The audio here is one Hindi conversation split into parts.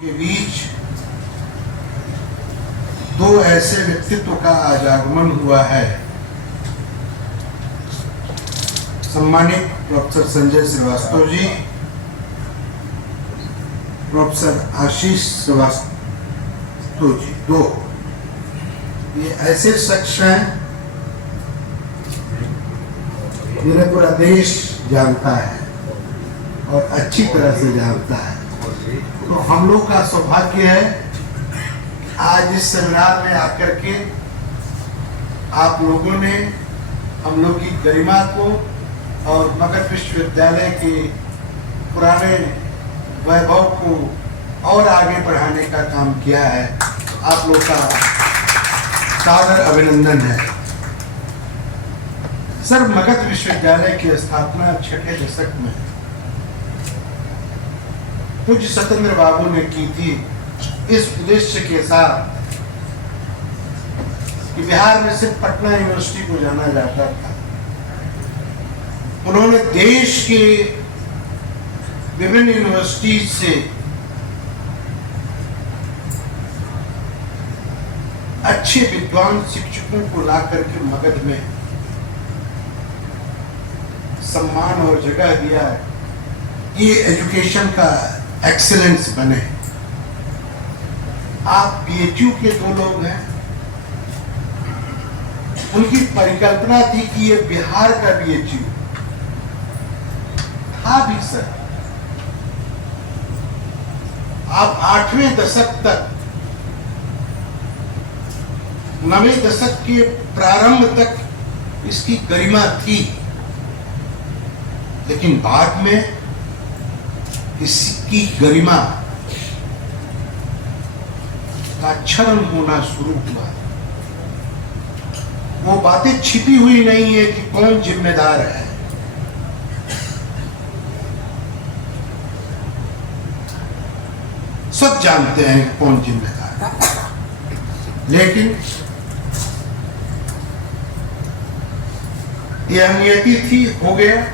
के बीच दो ऐसे व्यक्तित्व का आज आगमन हुआ है। सम्मानित प्रोफेसर संजय श्रीवास्तव जी, प्रोफेसर आशीष श्रीवास्तव जी, दो ये ऐसे शख्स हैं जिन्हें पूरा देश जानता है और अच्छी तरह से जानता है। तो हम लोग का सौभाग्य है आज इस सेमिनार में आकर के आप लोगों ने हम लोग की गरिमा को और मगध विश्वविद्यालय के पुराने वैभव को और आगे बढ़ाने का काम किया है। आप लोग का सादर अभिनंदन है। सर, मगध विश्वविद्यालय की स्थापना 6ठे दशक में पूज्य सत्येंद्र बाबू ने की थी इस उद्देश्य के साथ कि बिहार में सिर्फ पटना यूनिवर्सिटी को जाना जाता था। उन्होंने देश के विभिन्न यूनिवर्सिटीज से अच्छे विद्वान शिक्षकों को ला करके मगध में सम्मान और जगह दिया। ये एजुकेशन का एक्सीलेंस बने। आप बीएचयू के दो लोग हैं, उनकी परिकल्पना थी कि ये बिहार का बीएचयू था भी। सर, आप 8वें दशक तक, 9वें दशक के प्रारंभ तक इसकी गरिमा थी, लेकिन बाद में इसकी गरिमा का क्षरण होना शुरू हुआ। वो बातें छिपी हुई नहीं है कि कौन जिम्मेदार है। सब जानते हैं कौन जिम्मेदार है, लेकिन ये अनियति थी, हो गया।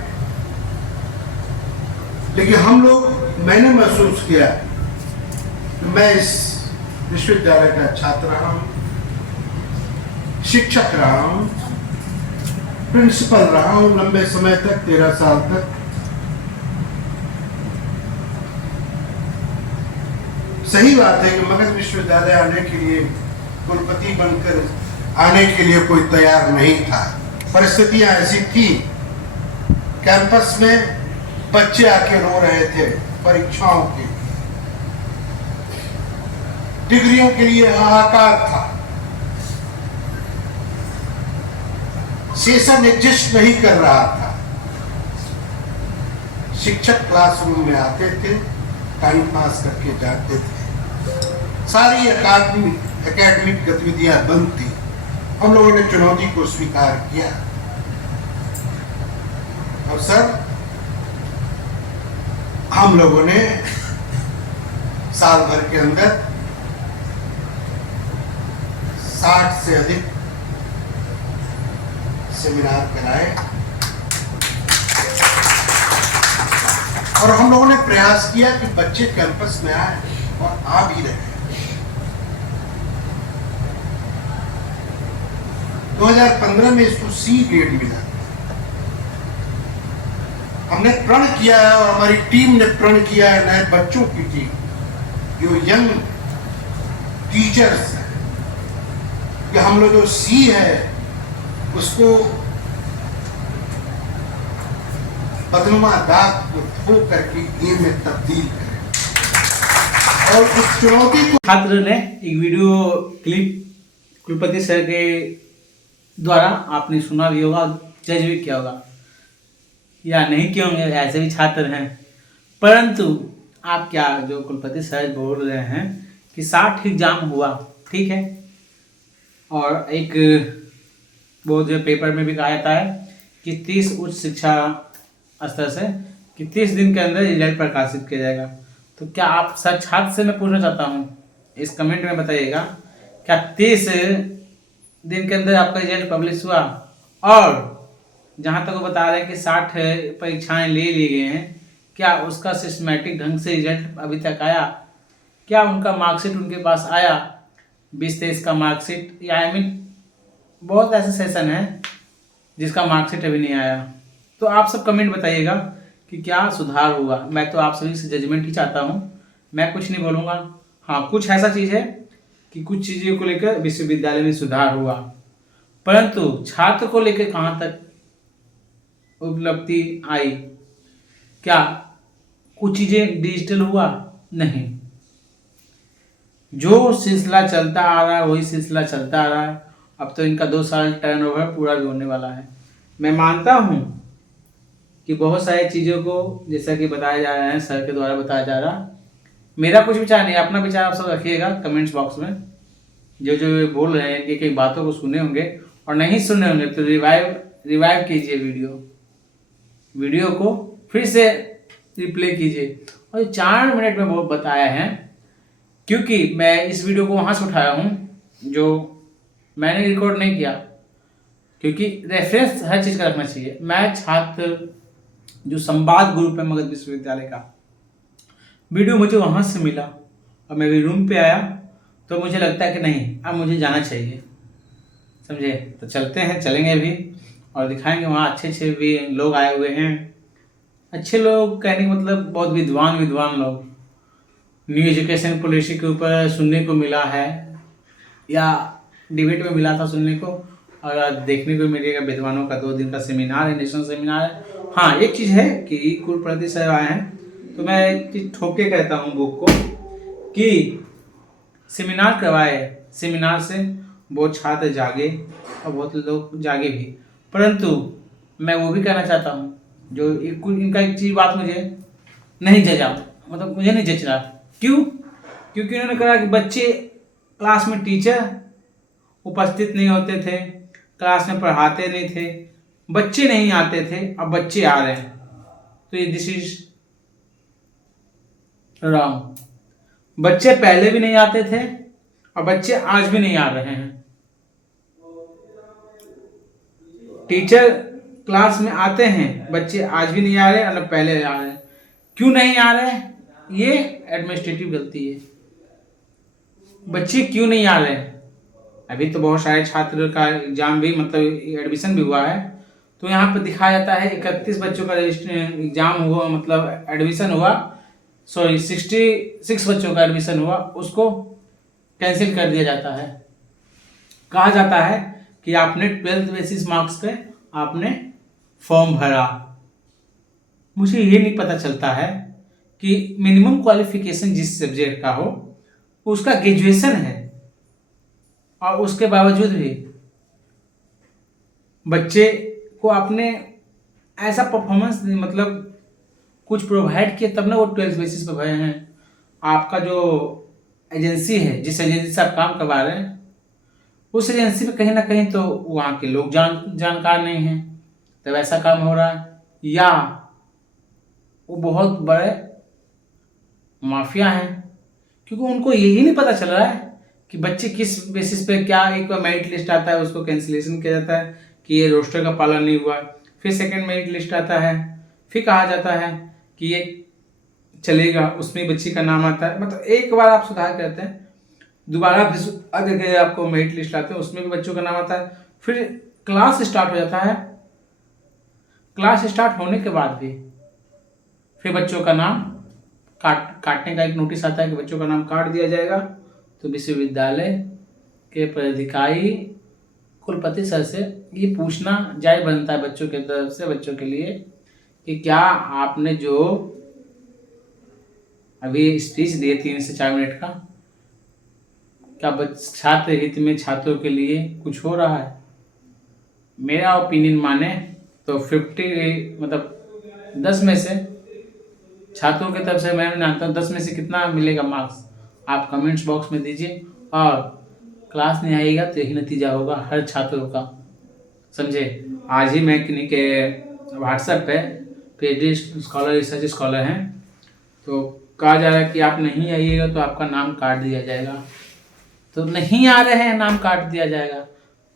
लेकिन हम लोग, मैंने महसूस किया कि मैं इस विश्वविद्यालय का छात्र रहा हूं, शिक्षक रहा हूं, प्रिंसिपल रहा हूं लंबे समय तक, 13 साल तक। सही बात है कि मगध विश्वविद्यालय आने के लिए, कुलपति बनकर आने के लिए कोई तैयार नहीं था। परिस्थितियां ऐसी थी, कैंपस में बच्चे आके रो रहे थे परीक्षाओं के, डिग्रियों के लिए हाहाकार था। सेशन एग्जिस्ट नहीं कर रहा था। शिक्षक क्लासरूम में आते थे, टाइम पास करके जाते थे। सारी एकेडमिक गतिविधियां बंद थी। हम लोगों ने चुनौती को स्वीकार किया और सर, हम लोगों ने साल भर के अंदर 60 से अधिक सेमिनार कराए और हम लोगों ने प्रयास किया कि बच्चे कैंपस में आए और आ भी रहे। 2015 में इसको सी ग्रेड मिला। हमने प्रण किया है और हमारी टीम ने प्रण किया है, नए बच्चों की टीम, जो यंग टीचर्स हैं, कि हम लोग जो सी है उसको बदनुमा दाग को धो करके ए में तब्दील करें। और उस चुनौती को छात्र ने एक वीडियो क्लिप कुलपति सर के द्वारा आपने सुना भी होगा, जज भी किया होगा या नहीं किए होंगे, ऐसे भी छात्र हैं। परंतु आप क्या जो कुलपति सर बोल रहे हैं कि 60 एग्जाम हुआ, ठीक है, और एक वो जो पेपर में भी कहा जाता है कि 30 उच्च शिक्षा स्तर से कि 30 दिन के अंदर रिजल्ट प्रकाशित किया जाएगा। तो क्या आप सर छात्र से मैं पूछना चाहता हूँ, इस कमेंट में बताइएगा, क्या 30 दिन के अंदर आपका रिजल्ट पब्लिश हुआ? और जहाँ तक वो बता रहे हैं कि 60 परीक्षाएं ले ली गई हैं, क्या उसका सिस्टमेटिक ढंग से रिजल्ट अभी तक आया? क्या उनका मार्कशीट उनके पास आया 2023 का मार्कशीट, या आई मीन बहुत ऐसे सेशन है जिसका मार्कशीट अभी नहीं आया। तो आप सब कमेंट बताइएगा कि क्या सुधार हुआ। मैं तो आप सभी से जजमेंट ही चाहता हूँ, मैं कुछ नहीं बोलूँगा। हाँ, कुछ ऐसा चीज़ है कि कुछ चीज़ों को लेकर विश्वविद्यालय में सुधार हुआ, परंतु छात्र को लेकर कहाँ तक उपलब्धि आई? क्या कुछ चीज़ें डिजिटल हुआ? नहीं। जो सिलसिला चलता आ रहा है वही सिलसिला चलता आ रहा है। अब तो इनका 2 साल टर्नओवर पूरा भी होने वाला है। मैं मानता हूँ कि बहुत सारी चीज़ों को जैसा कि बताया जा रहा है, सर के द्वारा बताया जा रहा, मेरा कुछ विचार नहीं, अपना विचार आप सब रखिएगा कमेंट्स बॉक्स में। जो जो ये बोल रहे हैं कि कई बातों को सुने होंगे और नहीं सुने होंगे तो रिवाइव कीजिए वीडियो को फिर से रिप्ले कीजिए। और 4 मिनट में बहुत बताया है, क्योंकि मैं इस वीडियो को वहाँ से उठाया हूँ जो मैंने रिकॉर्ड नहीं किया, क्योंकि रेफरेंस हर चीज़ का रखना चाहिए। मैं छात्र जो संवाद ग्रुप है मगध विश्वविद्यालय का, वीडियो मुझे वहाँ से मिला और मैं भी रूम पे आया तो मुझे लगता है कि नहीं, अब मुझे जाना चाहिए, समझे। तो चलते हैं, चलेंगे भी और दिखाएंगे। वहाँ अच्छे अच्छे भी लोग आए हुए हैं, अच्छे लोग कहने का मतलब बहुत विद्वान लोग। न्यू एजुकेशन पॉलिसी के ऊपर सुनने को मिला है, या डिबेट में मिला था सुनने को, और देखने को मिलेगा विद्वानों का 2 दिन का सेमिनार है, नेशनल सेमिनार है। हाँ, एक चीज़ है कि कुलपति सर आए हैं तो मैं एक चीज़ ठोक के कहता हूँ बुक को कि सेमिनार करवाए, सेमिनार से बहुत छात्र जागे और बहुत लोग जागे भी, परंतु मैं वो भी कहना चाहता हूँ जो इनका एक चीज़ बात मुझे नहीं जचा, मतलब मुझे नहीं जच रहा। क्यों? क्योंकि उन्होंने कहा कि बच्चे क्लास में टीचर उपस्थित नहीं होते थे, क्लास में पढ़ाते नहीं थे, बच्चे नहीं आते थे, अब बच्चे आ रहे हैं, तो ये दिस इज रॉन्ग। बच्चे पहले भी नहीं आते थे और बच्चे आज भी नहीं आ रहे हैं। टीचर क्लास में आते हैं, बच्चे आज भी नहीं आ रहे और पहले आ रहे हैं। क्यों नहीं आ रहे? ये एडमिनिस्ट्रेटिव गलती है। बच्चे क्यों नहीं आ रहे हैं? अभी तो बहुत सारे छात्र का एग्जाम भी मतलब एडमिशन भी हुआ है, तो यहाँ पर दिखाया जाता है 31 बच्चों का एग्जाम हुआ, मतलब एडमिशन हुआ, सॉरी 66 बच्चों का एडमिशन हुआ, उसको कैंसिल कर दिया जाता है। कहा जाता है कि आपने 12th बेसिस मार्क्स पे आपने फॉर्म भरा। मुझे ये नहीं पता चलता है कि मिनिमम क्वालिफिकेशन जिस सब्जेक्ट का हो उसका ग्रेजुएशन है, और उसके बावजूद भी बच्चे को आपने ऐसा परफॉर्मेंस मतलब कुछ प्रोवाइड किया तब ना वो 12th बेसिस पर भरे हैं। आपका जो एजेंसी है, जिस एजेंसी से आप काम करवा रहे हैं, उस एजेंसी में कहीं ना कहीं तो वहाँ के लोग जानकार नहीं हैं, तब ऐसा काम हो रहा है, या वो बहुत बड़े माफिया हैं, क्योंकि उनको यही नहीं पता चल रहा है कि बच्चे किस बेसिस पे, क्या एक मेरिट लिस्ट आता है उसको कैंसिलेशन किया जाता है कि ये रोस्टर का पालन नहीं हुआ, फिर सेकंड मेरिट लिस्ट आता है, फिर कहा जाता है कि ये चलेगा, उसमें बच्ची का नाम आता है। मतलब एक बार आप सुधार करते हैं, दोबारा फिर अगर आपको मेरिट लिस्ट लाते हैं उसमें भी बच्चों का नाम आता है, फिर क्लास स्टार्ट हो जाता है, क्लास स्टार्ट होने के बाद भी फिर बच्चों का नाम काटने का एक नोटिस आता है कि बच्चों का नाम काट दिया जाएगा। तो विश्वविद्यालय के पदाधिकारी कुलपति सर से ये पूछना जायज बनता है बच्चों के तरफ से, बच्चों के लिए, कि क्या आपने जो अभी स्पीच दिए 3 से 4 मिनट का, क्या छात्र हित में, छात्रों के लिए कुछ हो रहा है? मेरा ओपिनियन माने तो 50 मतलब 10 में से छात्रों की तरफ से मैं जानता हूँ 10 में से कितना मिलेगा मार्क्स, आप कमेंट्स बॉक्स में दीजिए। और क्लास नहीं आएगा तो यही नतीजा होगा हर छात्रों का, समझे। आज ही मैं किन्हीं के व्हाट्सएप पे PhD स्कॉलर, रिसर्च स्कॉलर हैं, तो कहा जा रहा है कि आप नहीं आइएगा तो आपका नाम काट दिया जाएगा। तो नहीं आ रहे हैं, नाम काट दिया जाएगा,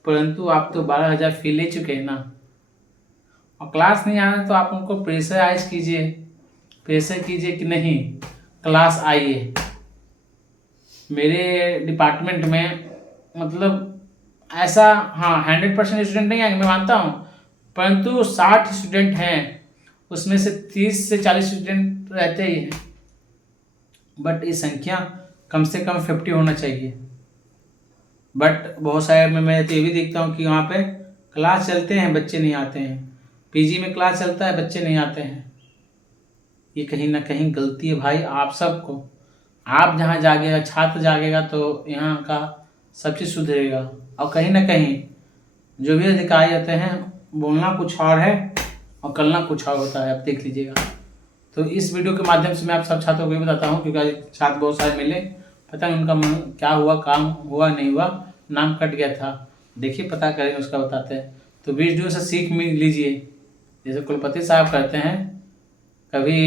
परंतु आप तो 12,000 फी ले चुके हैं ना, और क्लास नहीं आ रहा तो आप उनको प्रेशराइज कीजिए कि नहीं क्लास आइए। मेरे डिपार्टमेंट में मतलब ऐसा, हाँ 100% स्टूडेंट नहीं आएंगे मैं मानता हूँ, परंतु 60 स्टूडेंट हैं, उसमें से 30 से 40 स्टूडेंट रहते ही हैं, बट ये संख्या कम से कम 50 होना चाहिए। बट बहुत सारे में मैं तो ये भी देखता हूँ कि वहाँ पे क्लास चलते हैं, बच्चे नहीं आते हैं, पीजी में क्लास चलता है, बच्चे नहीं आते हैं। ये कहीं ना कहीं गलती है भाई आप सबको। आप जहाँ जागेगा, छात्र जागेगा तो यहाँ का सब चीज़ सुधरेगा। और कहीं ना कहीं जो भी अधिकारी होते हैं बोलना कुछ और है और करना कुछ और होता है, आप देख लीजिएगा। तो इस वीडियो के माध्यम से मैं आप सब छात्रों को भी बताता हूँ, क्योंकि आज छात्र बहुत सारे मिले, पता नहीं उनका क्या हुआ, काम हुआ नहीं हुआ, नाम कट गया था, देखिए पता करेंगे उसका बताते हैं। तो वीडियो से सीख मिल लीजिए, जैसे कुलपति साहब कहते हैं कभी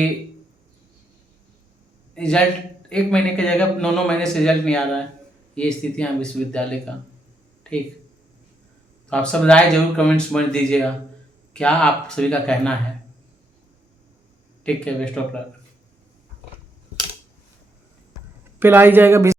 रिजल्ट 1 महीने की जगह 9 महीने से रिजल्ट नहीं आ रहा है, ये स्थिति है विश्वविद्यालय का। ठीक, तो आप सब राय जरूर कमेंट्स में दीजिएगा, क्या आप सभी का कहना है। ठीक है, बेस्ट ऑफ लक। फिर आ ही जाएगा